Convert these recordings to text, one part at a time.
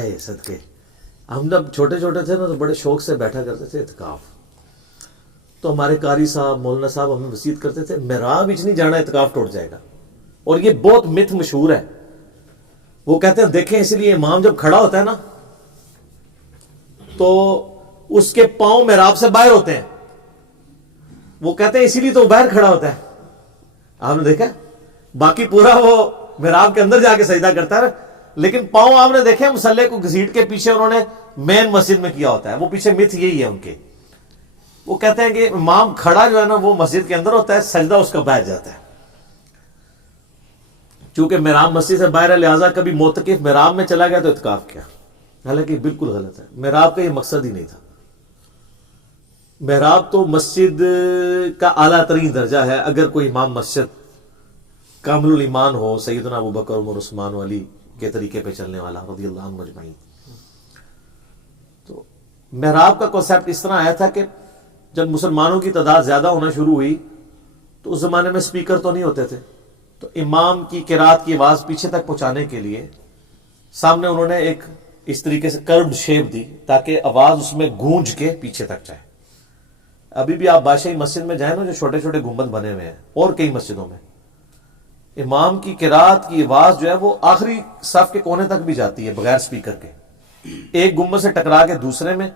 ہائے صدقے، ہم جب چھوٹے چھوٹے تھے نا تو بڑے شوق سے بیٹھا کرتے تھے اعتکاف. تو ہمارے قاری صاحب مولانا صاحب ہمیں وصیت کرتے تھے محراب وچ نہیں جانا اعتکاف ٹوٹ جائے گا. اور یہ بہت مت مشہور ہے. وہ کہتے ہیں دیکھیں اس لیے امام جب کھڑا ہوتا ہے نا تو اس کے پاؤں محراب سے باہر ہوتے ہیں. وہ کہتے ہیں اسی لیے تو باہر کھڑا ہوتا ہے. آپ نے دیکھا باقی پورا وہ محراب کے اندر جا کے سجدہ کرتا ہے لیکن پاؤں آپ نے دیکھے مصلے کو گھسیٹ کے پیچھے انہوں نے مین مسجد میں کیا ہوتا ہے. وہ پیچھے مت یہی ہے ان کے. وہ کہتے ہیں کہ امام کھڑا جو ہے نا وہ مسجد کے اندر ہوتا ہے، سجدہ اس کا باہر جاتا ہے. چونکہ محراب مسجد سے باہر ہے لہٰذا کبھی معتکف محراب میں چلا گیا تو اعتکاف کیا، حالانکہ بالکل غلط ہے. محراب کا یہ مقصد ہی نہیں تھا. محراب تو مسجد کا اعلیٰ ترین درجہ ہے. اگر کوئی امام مسجد کامل الایمان ہو، سیدنا ابوبکر عمر عثمان و علی کے طریقے پہ چلنے والا رضی اللہ عنہ اجمعین. تو محراب کا کنسیپٹ اس طرح آیا تھا کہ جب مسلمانوں کی تعداد زیادہ ہونا شروع ہوئی تو اس زمانے میں سپیکر تو نہیں ہوتے تھے، تو امام کی قرات کی آواز پیچھے تک پہنچانے کے لیے سامنے انہوں نے ایک اس طریقے سے کربڈ شیپ دی تاکہ آواز اس میں گونج کے پیچھے تک جائے. ابھی بھی آپ بادشاہی مسجد میں جائیں نا جو چھوٹے چھوٹے گنبد بنے ہوئے ہیں اور کئی مسجدوں میں امام کی قرات کی آواز جو ہے وہ آخری صف کے کونے تک بھی جاتی ہے بغیر سپیکر کے. ایک گنبد سے ٹکرا کے دوسرے میں،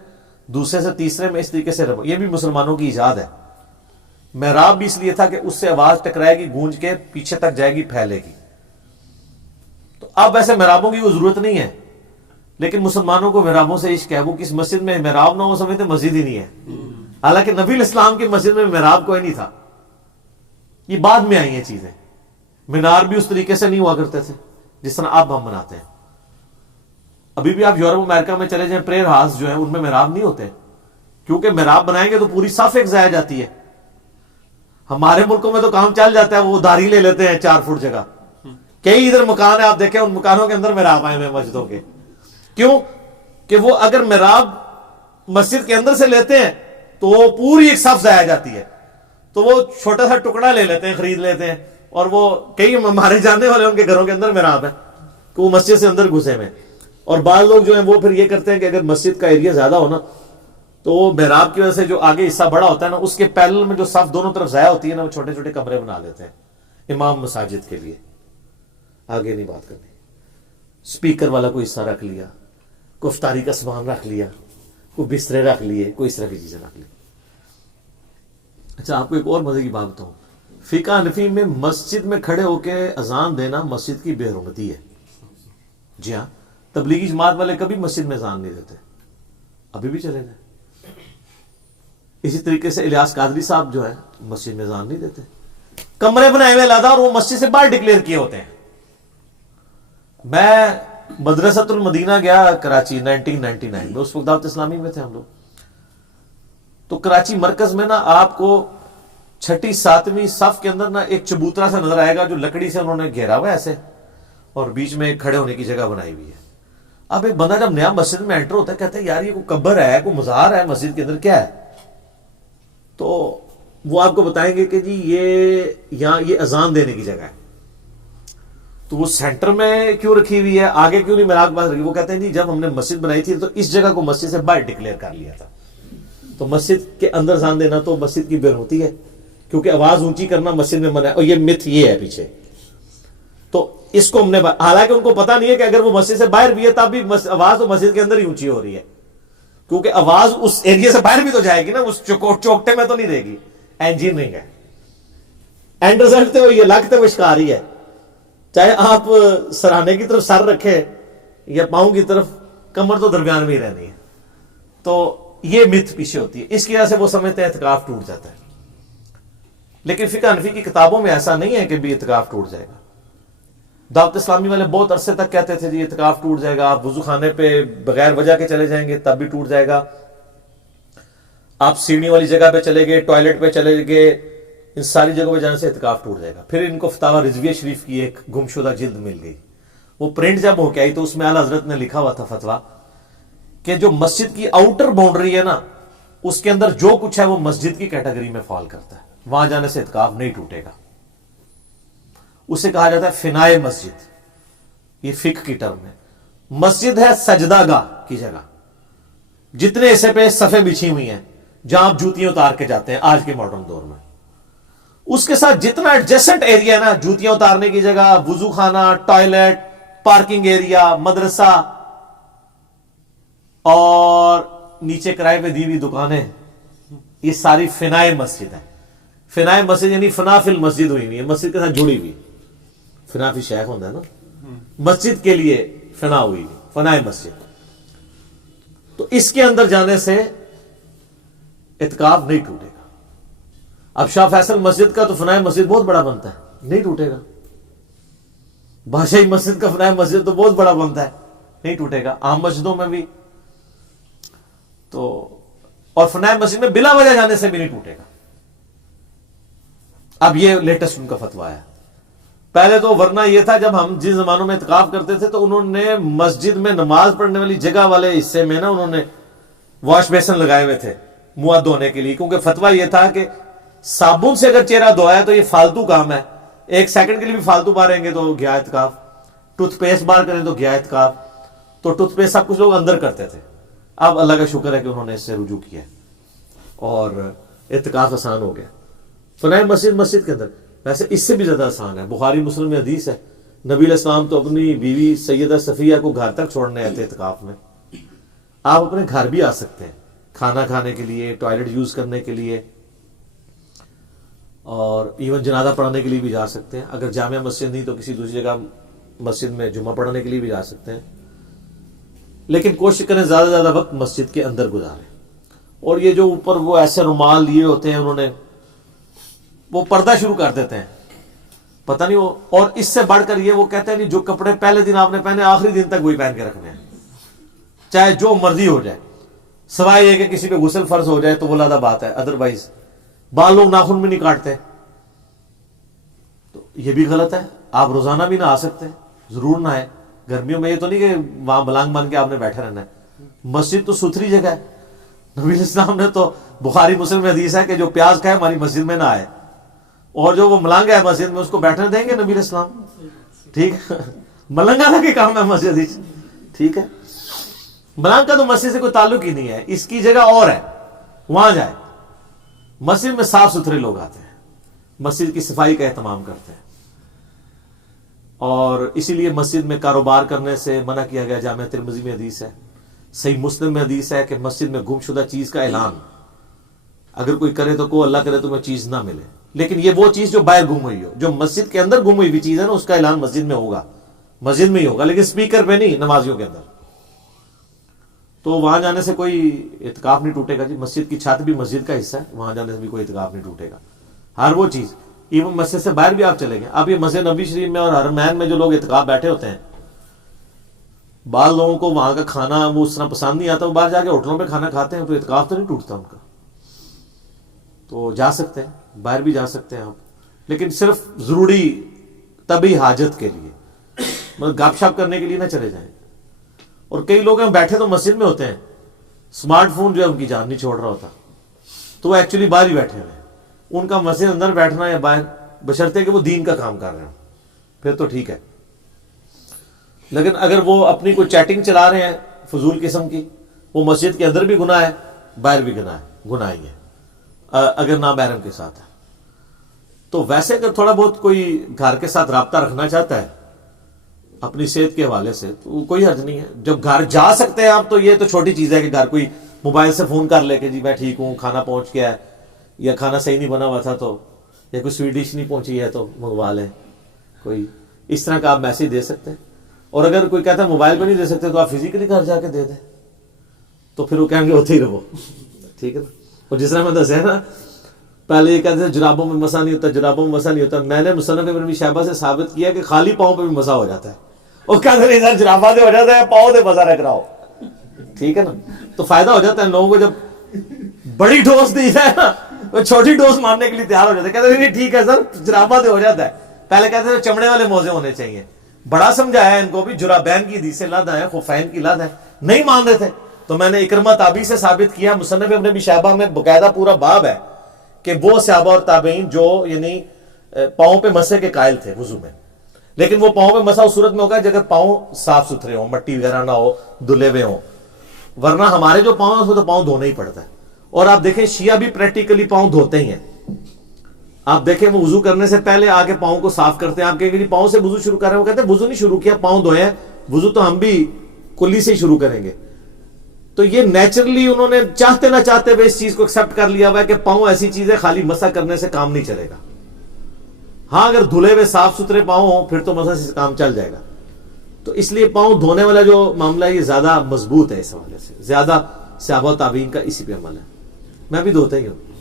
دوسرے سے تیسرے میں، اس طریقے سے یہ بھی مسلمانوں کی ایجاد ہے. محراب بھی اس لیے تھا کہ اس سے آواز ٹکرائے گی، گونج کے پیچھے تک جائے گی، پھیلے گی. تو اب ایسے محرابوں کی کوئی ضرورت نہیں ہے لیکن مسلمانوں کو محرابوں سے عشق ہے. وہ کس مسجد میں محراب نہ ہو سمجھتے مسجد ہی نہیں ہے. حالانکہ نبی الاسلام کی مسجد میں محراب کوئی نہیں تھا. یہ بعد میں آئی ہیں چیزیں. مینار بھی اس طریقے سے نہیں ہوا کرتے تھے جس طرح اب ہم بناتے ہیں. ابھی بھی آپ یورپ امریکہ میں چلے جائیں پریئر ہاؤس جو ہیں ان میں محراب نہیں ہوتے کیونکہ محراب بنائیں گے تو پوری صف ایک ضائع جاتی ہے. ہمارے ملکوں میں تو کام چل جاتا ہے، وہ دھاری لے لیتے ہیں 4 فٹ جگہ. کئی ادھر مکان ہیں آپ دیکھیں ان مکانوں کے اندر محراب آئے ہوئے مسجدوں کے. کیوں کہ وہ اگر محراب مسجد کے اندر سے لیتے ہیں تو وہ پوری ایک صف ضائع جاتی ہے. تو وہ چھوٹا سا ٹکڑا لے لیتے ہیں، خرید لیتے ہیں. اور وہ کئی ہمارے جاننے والے ان کے گھروں کے اندر محراب ہے کہ وہ مسجد سے اندر گھسے ہوئے. اور بعض لوگ جو ہیں وہ پھر یہ کرتے ہیں کہ اگر مسجد کا ایریا زیادہ ہونا تو وہ محراب کی وجہ سے جو آگے حصہ بڑا ہوتا ہے نا اس کے پیرل میں جو صف دونوں طرف ضائع ہوتی ہے نا وہ چھوٹے چھوٹے کمرے بنا لیتے ہیں امام مساجد کے لیے. آگے نہیں بات کرنی. سپیکر والا کوئی حصہ رکھ لیا، کوئی افطاری کا سامان رکھ لیا، کوئی بسترے رکھ لیے، کوئی اس طرح کی چیزیں رکھ لی. اچھا آپ کو ایک اور مزے کی بات بتاؤں. فقہ حنفی میں مسجد میں کھڑے ہو کے اذان دینا مسجد کی بے حرمتی ہے. جی ہاں، تبلیغی جماعت والے کبھی مسجد میں اذان نہیں دیتے، ابھی بھی چلے جائیں. اسی طریقے سے الیاس قادری صاحب جو ہے مسجد میں اذان نہیں دیتے. کمرے بنائے ہوئے علیحدہ اور وہ مسجد سے باہر ڈکلیئر کیے ہوتے ہیں. میں مدرسۃ المدینہ گیا کراچی 1999 میں، اس وقت دعوت اسلامی میں تھے ہم لوگ. تو کراچی مرکز میں نا آپ کو 6 7ویں صف کے اندر نا ایک چبوترا سا نظر آئے گا جو لکڑی سے انہوں نے گھیرا ہوا ہے ایسے اور بیچ میں ایک کھڑے ہونے کی جگہ بنائی ہوئی ہے. اب ایک بندہ جب نیا مسجد میں انٹر ہوتا ہے کہتا ہے یار یہ کوئی قبر ہے، کوئی مزار ہے مسجد کے اندر، کیا ہے؟ تو وہ آپ کو بتائیں گے کہ جی یہاں یہ اذان دینے کی جگہ ہے. تو وہ سینٹر میں کیوں رکھی ہوئی ہے، آگے کیوں نہیں میرا کے پاس رکھی؟ وہ کہتے ہیں جی جب ہم نے مسجد بنائی تھی تو اس جگہ کو مسجد سے باہر ڈکلیئر کر لیا تھا. تو مسجد کے اندر اذان دینا تو مسجد کی بے حرمتی ہے کیونکہ آواز اونچی کرنا مسجد میں منع ہے. اور یہ مت یہ ہے پیچھے. تو اس کو ہم نے حالانکہ ان کو پتا نہیں ہے کہ اگر وہ مسجد سے باہر بھی ہے تب بھی آواز تو مسجد کے اندر ہی اونچی ہو رہی ہے کیونکہ آواز اس ایریا سے باہر بھی تو جائے گی نا، اس چوکٹے میں تو نہیں رہے گی. انجینئرنگ ہے. اینڈ رزلٹ تو یہ لگتے ہوئے شکار ہی ہے. چاہے آپ سراہنے کی طرف سر رکھے یا پاؤں کی طرف، کمر تو درمیان میں ہی رہنی ہے. تو یہ مت پیچھے ہوتی ہے، اس کی وجہ سے وہ سمجھتے ہیں اعتکاف ٹوٹ جاتا ہے. لیکن فقہ حنفی کی کتابوں میں ایسا نہیں ہے کہ بھی اعتکاف ٹوٹ جائے گا. دعوت اسلامی والے بہت عرصے تک کہتے تھے جی اعتکاف ٹوٹ جائے گا، آپ وضو خانے پہ بغیر وجہ کے چلے جائیں گے تب بھی ٹوٹ جائے گا، آپ سیڑھی والی جگہ پہ چلے گئے، ٹوائلٹ پہ چلے گئے، ان ساری جگہوں پہ جانے سے اعتکاف ٹوٹ جائے گا. پھر ان کو فتاوی رضویہ شریف کی ایک گمشدہ جلد مل گئی. وہ پرنٹ جب ہو کے آئی تو اس میں اعلیٰ حضرت نے لکھا ہوا تھا فتویٰ کہ جو مسجد کی آؤٹر باؤنڈری ہے نا اس کے اندر جو کچھ ہے وہ مسجد کی کیٹیگری میں فال کرتا ہے، وہاں جانے سے اعتکاف نہیں ٹوٹے گا. اسے کہا جاتا ہے فنائے مسجد، یہ فقہ کی ٹرم ہے. مسجد ہے سجدہ گاہ کی جگہ، جتنے حصے پہ صفیں بچھی ہوئی ہیں جہاں آپ جوتیاں اتار کے جاتے ہیں آج کے ماڈرن دور میں، اس کے ساتھ جتنا ایڈجسٹنٹ ایریا ہے نا، جوتیاں اتارنے کی جگہ، وضو خانہ، ٹوائلٹ، پارکنگ ایریا، مدرسہ، اور نیچے کرائے پہ دی ہوئی دکانیں، یہ ساری فنائے مسجد ہے۔ فنائے مسجد یعنی فنا فی المسجد ہوئی ہوئی ہے، مسجد کے ساتھ جڑی ہوئی، فنا فی شیخ ہوتا ہے نا، مسجد کے لیے فنا ہوئی ہوئی، فنائے مسجد۔ تو اس کے اندر جانے سے اعتکاف نہیں ٹوٹے گا۔ اب شاہ فیصل مسجد کا تو فنائے مسجد بہت بڑا بنتا ہے، نہیں ٹوٹے گا۔ بادشاہی مسجد کا فنائے مسجد تو بہت بڑا بنتا ہے، نہیں ٹوٹے گا۔ عام مسجدوں میں بھی تو، اور فنائے مسجد میں بلا وجہ جانے سے بھی نہیں ٹوٹے گا۔ اب یہ لیٹسٹ ان کا فتویٰ ہے۔ پہلے تو ورنہ یہ تھا، جب ہم جن زمانوں میں اعتکاف کرتے تھے تو انہوں نے مسجد میں نماز پڑھنے والی جگہ والے حصے میں نا انہوں نے واش بیسن لگائے ہوئے تھے منہ دھونے کے لیے، کیونکہ فتویٰ یہ تھا کہ صابن سے اگر چہرہ دھویا تو یہ فالتو کام ہے، 1 سیکنڈ کے لیے بھی فالتو باریں گے تو گیا اعتکاف، ٹوتھ پیسٹ بار کریں تو گیا اعتکاف۔ تو ٹوتھ پیسٹ سب کچھ لوگ اندر کرتے تھے، اب اللہ کا شکر ہے کہ انہوں نے اس سے رجوع کیا اور اعتکاف آسان ہو گیا۔ فنائے مسجد کے اندر ویسے اس سے بھی زیادہ آسان ہے۔ بخاری مسلم میں حدیث ہے، نبی علیہ السلام تو اپنی بیوی سیدہ صفیہ کو گھر تک چھوڑنے آئے تھے اعتکاف میں۔ آپ اپنے گھر بھی آ سکتے ہیں کھانا کھانے کے لیے، ٹوائلٹ یوز کرنے کے لیے، اور ایون جنازہ پڑھنے کے لیے بھی جا سکتے ہیں۔ اگر جامع مسجد نہیں تو کسی دوسری جگہ مسجد میں جمعہ پڑھنے کے لیے بھی جا سکتے ہیں، لیکن کوشش کریں زیادہ سے زیادہ وقت مسجد کے اندر گزاریں۔ اور یہ جو اوپر وہ ایسے رومال لیے ہوتے ہیں انہوں نے، وہ پردہ شروع کر دیتے ہیں، پتہ نہیں وہ، اور اس سے بڑھ کر یہ وہ کہتے ہیں جو کپڑے پہلے دن آپ نے پہنے آخری دن تک وہی پہن کے رکھنے ہیں، چاہے جو مرضی ہو جائے، سوائے یہ کہ کسی پہ غسل فرض ہو جائے تو وہ علیحدہ بات ہے، ادروائز بال لوگ ناخن بھی نہیں کاٹتے، تو یہ بھی غلط ہے۔ آپ روزانہ بھی نہ آ سکتے، ضرور نہ آئے۔ گرمیوں میں یہ تو نہیں کہ وہاں ملانگ مان کے آپ نے بیٹھے رہنا ہے، مسجد تو ستھری جگہ ہے۔ نبی علیہ السلام نے تو بخاری مسلم میں حدیث ہے کہ جو پیاز کھائے ہماری مسجد میں نہ آئے، اور جو وہ ملنگ ہے مسجد میں اس کو بیٹھنے دیں گے نبی علیہ السلام؟ ٹھیک ہے، ملنگا تھا کہ کام ہے مسجد ہی، ٹھیک ہے، ملنگ کا تو مسجد سے کوئی تعلق ہی نہیں ہے، اس کی جگہ اور ہے، وہاں جائے۔ مسجد میں صاف ستھرے لوگ آتے ہیں، مسجد کی صفائی کا اہتمام کرتے ہیں، اور اسی لیے مسجد میں کاروبار کرنے سے منع کیا گیا۔ جامع ترمذی میں حدیث ہے، صحیح مسلم میں حدیث ہے کہ مسجد میں گم شدہ چیز کا اعلان اگر کوئی کرے تو کو اللہ کرے تمہیں چیز نہ ملے، لیکن یہ وہ چیز جو باہر گم ہوئی ہو، جو مسجد کے اندر گم ہوئی بھی چیز ہے نا، اس کا اعلان مسجد میں ہوگا، مسجد میں ہی ہوگا، لیکن سپیکر پہ نہیں، نمازیوں کے اندر۔ تو وہاں جانے سے کوئی اعتکاف نہیں ٹوٹے گا جی۔ مسجد کی چھت بھی مسجد کا حصہ ہے، وہاں جانے سے بھی کوئی اعتکاف نہیں ٹوٹے گا۔ ہر وہ چیز، ایون مسجد سے باہر بھی آپ چلے گئے، اب یہ مسجد نبی شریف میں اور حرمین میں جو لوگ اعتکاف بیٹھے ہوتے ہیں، بعض لوگوں کو وہاں کا کھانا وہ اس طرح پسند نہیں آتا، وہ باہر جا کے ہوٹلوں پہ کھانا کھاتے ہیں، تو اعتکاف تو نہیں ٹوٹتا ان کا، تو جا سکتے ہیں، باہر بھی جا سکتے ہیں آپ، لیکن صرف ضروری طبی حاجت کے لیے، مطلب گپ شپ کرنے کے لیے نہ چلے جائیں۔ اور کئی لوگ ہیں بیٹھے تو مسجد میں ہوتے ہیں، اسمارٹ فون جو ہے ان کی جان نہیں چھوڑ رہا ہوتا، تو وہ ایکچولی باہر ہی بیٹھے ہوئے ہیں۔ ان کا مسجد اندر بیٹھنا یا باہر، بشرطے کہ وہ دین کا کام کر رہے ہیں، پھر تو ٹھیک ہے۔ لیکن اگر وہ اپنی کوئی چیٹنگ چلا رہے ہیں فضول قسم کی، وہ مسجد کے اندر بھی گناہ ہے، باہر بھی گناہ ہی ہے، اگر نامحرم کے ساتھ ہے۔ تو ویسے اگر تھوڑا بہت کوئی گھر کے ساتھ رابطہ رکھنا چاہتا ہے اپنی صحت کے حوالے سے تو کوئی حرج نہیں ہے۔ جب گھر جا سکتے ہیں آپ تو یہ تو چھوٹی چیز ہے کہ گھر کوئی موبائل سے فون کر لے کہ جی میں ٹھیک ہوں، کھانا پہنچ گیا ہے، یا کھانا صحیح نہیں بنا ہوا تھا تو، یا کوئی سویٹ ڈش نہیں پہنچی ہے تو منگوا لیں، کوئی اس طرح کا آپ میسج دے سکتے ہیں۔ اور اگر کوئی کہتا ہے موبائل پہ نہیں دے سکتے تو آپ فزیکلی گھر جا کے دے دیں، تو پھر وہ کہیں گے ہوتے ہی رہو، ٹھیک ہے نا۔ اور جس طرح میں دسے نا، پہلے یہ کہتے ہیں جرابوں میں مسا نہیں ہوتا، جرابوں میں مسا نہیں ہوتا، میں نے مصنف ابن ابی شیبہ سے ثابت کیا کہ خالی پاؤں پہ بھی مسا ہو جاتا ہے۔ وہ کہتے ہیں ادھر جرابہ سے ہو جاتا ہے، پاؤں سے مسا رکھ رہا ہو، ٹھیک ہے نا۔ تو فائدہ ہو جاتا ہے لوگوں کو، جب بڑی ڈوز دی جائے نا وہ چھوٹی ڈوز مارنے کے لیے تیار ہو جاتے ہیں، کہتے ہیں ٹھیک ہے سر جرابہ سے ہو جاتا ہے۔ پہلے کہتے ہیں چمڑے والے موزے ہونے چاہیے، بڑا سمجھایا ان کو بھی، جرابین کی حدیث سے لد ہے، خفین کی لد ہے، نہیں مان رہے تھے۔ تو میں نے اکرمہ تابعی سے ثابت کیا، مصنف ابن ابی شیبہ میں باقاعدہ پورا باب ہے کہ وہ صحابہ اور تابعین جو یعنی پاؤں پہ مسے کے قائل تھے وضو میں، لیکن وہ پاؤں میں مسا اس صورت میں ہوگا اگر پاؤں صاف ستھرے ہوں، مٹی وغیرہ نہ ہو، دھلے ہوئے ہوں، ورنہ ہمارے جو پاؤں ہیں اس میں تو پاؤں دھونا ہی پڑتا ہے. اور آپ دیکھیں شیعہ بھی پریکٹیکلی پاؤں دھوتے ہی ہیں. آپ دیکھیں وہ وضو کرنے سے پہلے آگے پاؤں کو صاف کرتے ہیں. آپ کہیں گے جی پاؤں سے وضو شروع کر رہے ہیں، وہ کہتے ہیں وضو نہیں شروع کیا، پاؤں دھوئے ہیں، وضو تو ہم بھی کلی سے ہی شروع کریں گے. تو یہ نیچرلی انہوں نے چاہتے نہ چاہتے ہوئے اس چیز کو ایکسپٹ کر لیا ہوا ہے کہ پاؤں ایسی چیز ہے خالی مسح کرنے سے کام نہیں چلے گا. ہاں اگر دھلے ہوئے صاف ستھرے پاؤں ہوں پھر تو مسح سے کام چل جائے گا. تو اس لیے پاؤں دھونے والا جو معاملہ ہے یہ زیادہ مضبوط ہے. اس حوالے سے زیادہ صحابہ و تابعین کا اسی پہ عمل ہے. میں بھی دھوتا ہی ہوں.